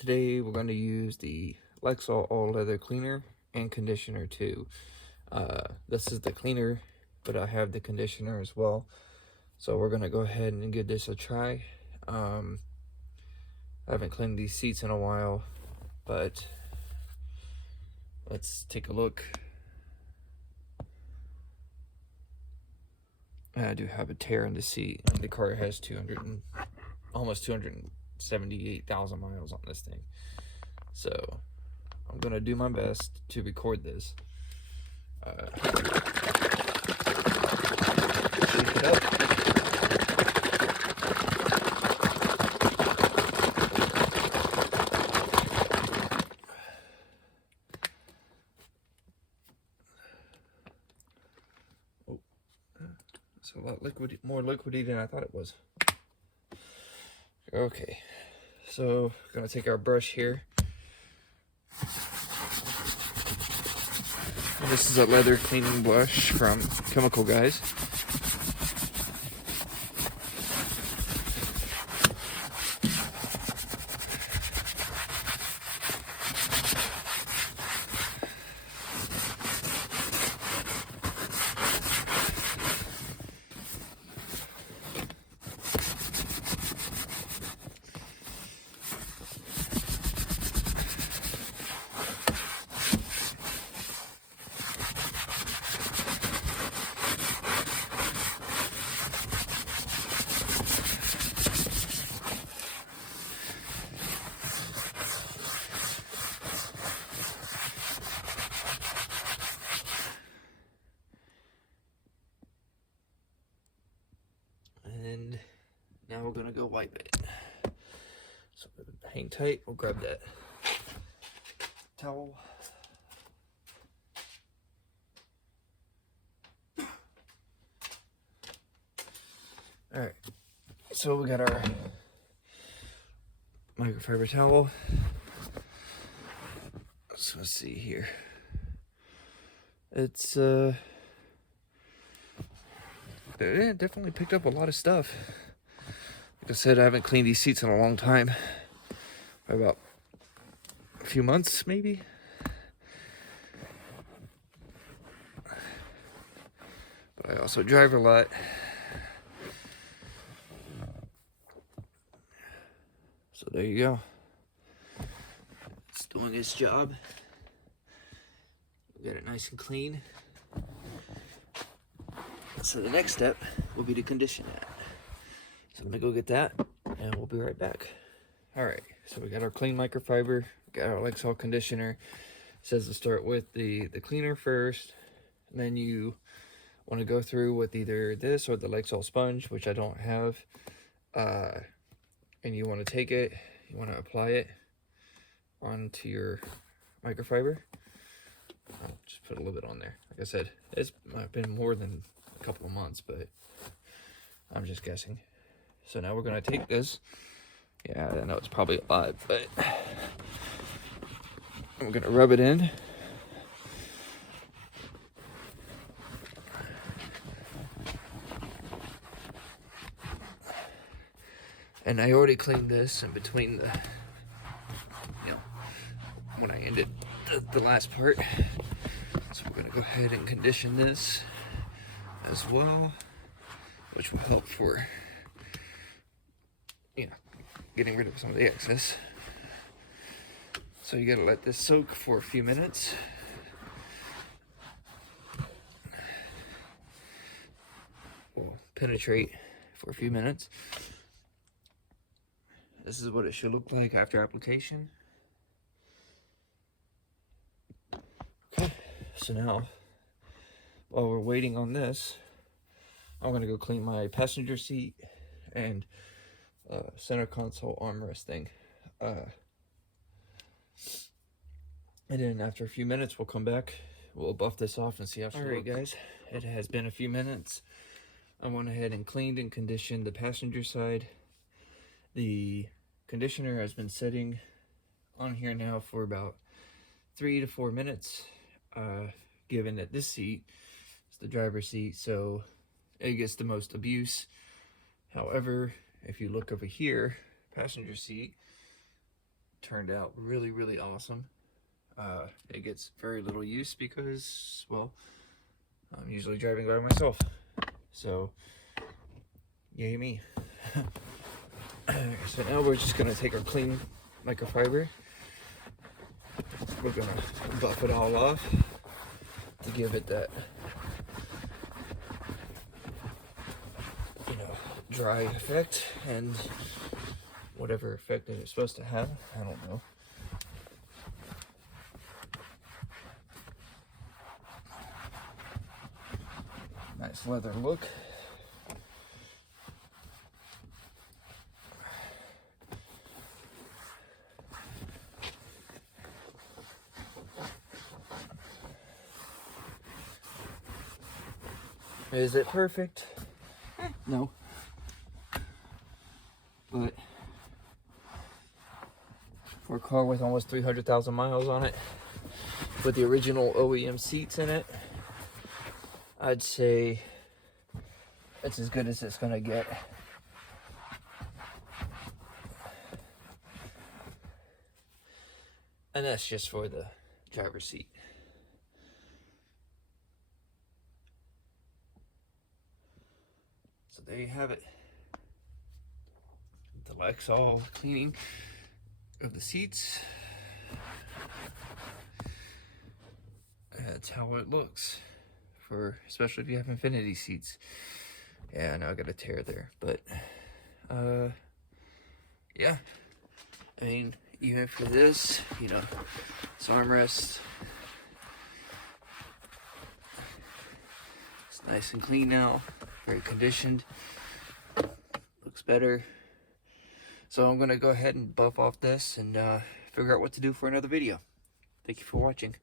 Today we're going to use the Lexol all leather cleaner and conditioner too. This is the cleaner, but I have the conditioner as well. So we're going to go ahead and give this a try. I haven't cleaned these seats in a while, but let's take a look. I do have a tear in the seat, and the car has almost 278,000 miles on this thing. So I'm gonna do my best to record this. Shake it up. Oh, it's a lot more liquidy than I thought it was. Okay, so gonna take our brush here. This is a leather cleaning brush from Chemical Guys. And now we're gonna go wipe it. So hang tight, we'll grab that towel. Alright, so we got our microfiber towel. So let's see here. It's it definitely picked up a lot of stuff. Like I said, I haven't cleaned these seats in a long time. About a few months, maybe. But I also drive a lot. So there you go. It's doing its job. Get it nice and clean. So the next step will be to condition that. So let me go get that, and we'll be right back. All right, so we got our clean microfiber, got our Lexol conditioner. It says to start with the cleaner first, and then you want to go through with either this or the Lexol sponge, which I don't have. And you want to take it, you want to apply it onto your microfiber. I'll just put a little bit on there. Like I said, it's been more than a couple of months, but I'm just guessing. So now we're gonna take this. Yeah, I know it's probably a lot, but we're gonna rub it in. And I already cleaned this in between the, when I ended the last part. So we're gonna go ahead and condition this as well, which will help for, getting rid of some of the excess. So you gotta let this soak for a few minutes. We'll penetrate for a few minutes. This is what it should look like after application. Okay, so now, while we're waiting on this, I'm gonna go clean my passenger seat and center console armrest thing. And then after a few minutes, we'll come back. We'll buff this off and see how. Alright guys, it has been a few minutes. I went ahead and cleaned and conditioned the passenger side. The conditioner has been sitting on here now for about 3 to 4 minutes, given that this seat is the driver's seat, so it gets the most abuse. However, if you look over here, passenger seat, turned out really, really awesome. It gets very little use because, well, I'm usually driving by myself. So, yay me. So now we're just gonna take our clean microfiber. We're gonna buff it all off to give it that, dry effect and whatever effect that it's supposed to have. I don't know. Nice leather look. Is it perfect? No. But for a car with almost 300,000 miles on it, with the original OEM seats in it, I'd say it's as good as it's gonna get. And that's just for the driver's seat. So there you have it. The Lexol cleaning of the seats. That's how it looks, especially if you have infinity seats. Yeah, I know I got a tear there, but yeah. I mean, even for this, this armrest, it's nice and clean now, very conditioned, looks better. So I'm gonna go ahead and buff off this and figure out what to do for another video. Thank you for watching.